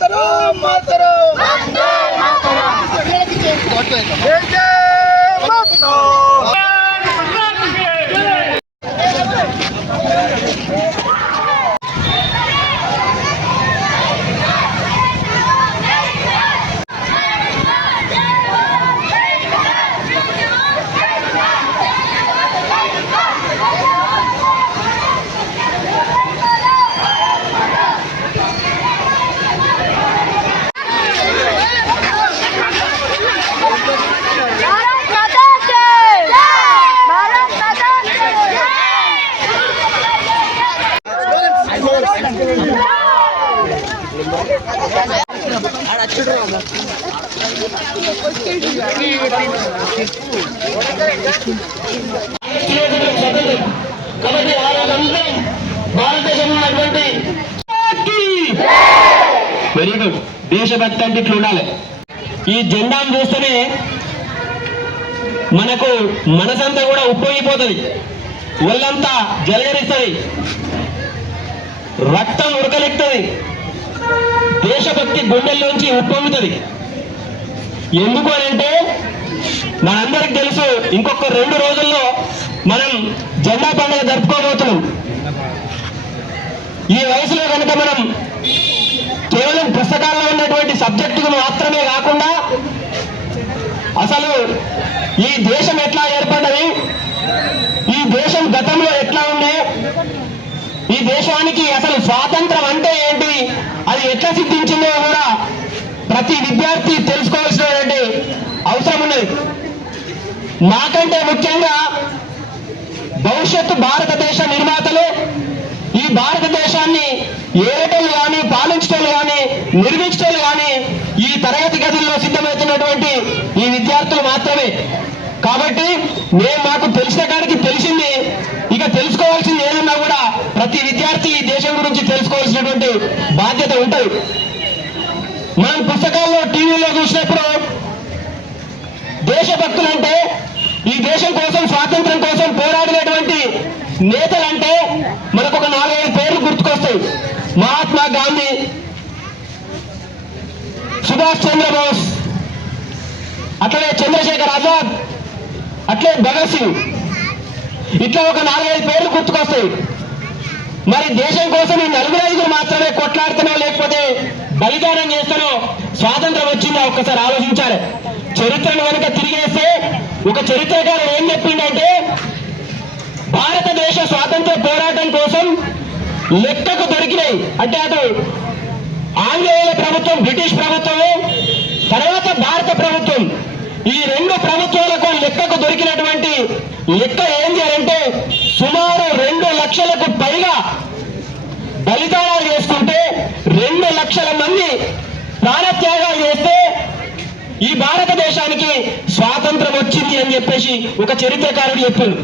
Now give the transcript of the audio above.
మాతరం మాతరం జై జై మాతరం. కాబట్టి భారతదేశంలో ఉన్నటువంటి వెరీ గుడ్ దేశభక్తి అంటే ఇట్లా ఉండాలి. ఈ జెండాను చూస్తేనే మనకు మనసంతా కూడా ఉప్పొంగిపోతుంది, ఒళ్ళంతా జలగరిస్తుంది, రక్తం ఉడకలెక్కుతుంది, దేశభక్తి గుండెల్లోంచి ఉప్పొంగుతుంది. ఎందుకు అని అంటే మనందరికి తెలుసు, ఇంకొక 2 రోజుల్లో మనం జెండా పండుగ జరుపుకోబోతున్నాం. ఈ వయసులో కనుక మనం కేవలం పుస్తకాల్లో ఉన్నటువంటి సబ్జెక్టులు మాత్రమే కాకుండా అసలు ఈ దేశం ఎట్లా ఏర్పడ్డది, ఈ దేశం గతంలో ఎట్లా ఉంది, ఈ దేశానికి అసలు స్వాతంత్రం అంటే ఏంటి, అది ఎట్లా సిద్ధించిందో కూడా ప్రతి విద్యార్థి తెలుసుకోవాల్సినటువంటి అవసరం ఉన్నది. నాకంటే ముఖ్యంగా భవిష్యత్తు భారతదేశ నిర్మాతలు, ఈ భారతదేశాన్ని ఏటోళ్ళు కానీ, పాలించటోళ్ళు కానీ, నిర్మించటోళ్ళు కానీ ఈ తరగతి గదుల్లో సిద్ధమవుతున్నటువంటి ఈ విద్యార్థులు మాత్రమే. కాబట్టి మాకు తెలిసిన కాడికి తెలిసింది, ఇక తెలుసుకోవాల్సింది ఏదన్నా కూడా ప్రతి విద్యార్థి ఈ దేశం గురించి తెలుసుకోవాల్సినటువంటి బాధ్యత ఉంటుంది. మనం పుస్తకాల్లో, టీవీలో చూసినప్పుడు దేశభక్తులంటే, ఈ దేశం కోసం, స్వాతంత్రం కోసం పోరాడినటువంటి నేతలంటే మనకు ఒక 4-5 పేర్లు గుర్తుకొస్తాయి. మహాత్మా గాంధీ, సుభాష్ చంద్రబోస్, అట్లనే చంద్రశేఖర్ ఆజాద్, అట్లే భగత్ సింగ్, ఇట్లా ఒక 4-5 పేర్లు గుర్తుకొస్తాయి. మరి దేశం కోసం ఈ 4-5 మాత్రమే కొట్లాడుతానో లేకపోతే బలిదానం చేస్తానో స్వాతంత్రం వచ్చిందా ఒక్కసారి ఆలోచించాలి. చరిత్రను కనుక తిరిగేస్తే ఒక చరిత్రకారుడు ఏం చెప్పిండంటే, భారతదేశ స్వాతంత్ర పోరాటం కోసం లెక్కకు దొరికినాయి అంటే అటు ఆంగ్లేయుల ప్రభుత్వం, బ్రిటిష్ ప్రభుత్వమే, తర్వాత భారత ప్రభుత్వం, ఈ 2 ప్రభుత్వాలకు లెక్కకు దొరికినటువంటి లెక్క ఏం చేయాలంటే సుమారు 2 లక్షలకు పైగా బలిదానాలు చేసుకుంటే 2 లక్షల మంది ప్రాణత్యాగాలు చేస్తే ఈ భారతదేశానికి స్వాతంత్రం వచ్చింది అని చెప్పేసి ఒక చరిత్రకారుడు చెప్పిండు.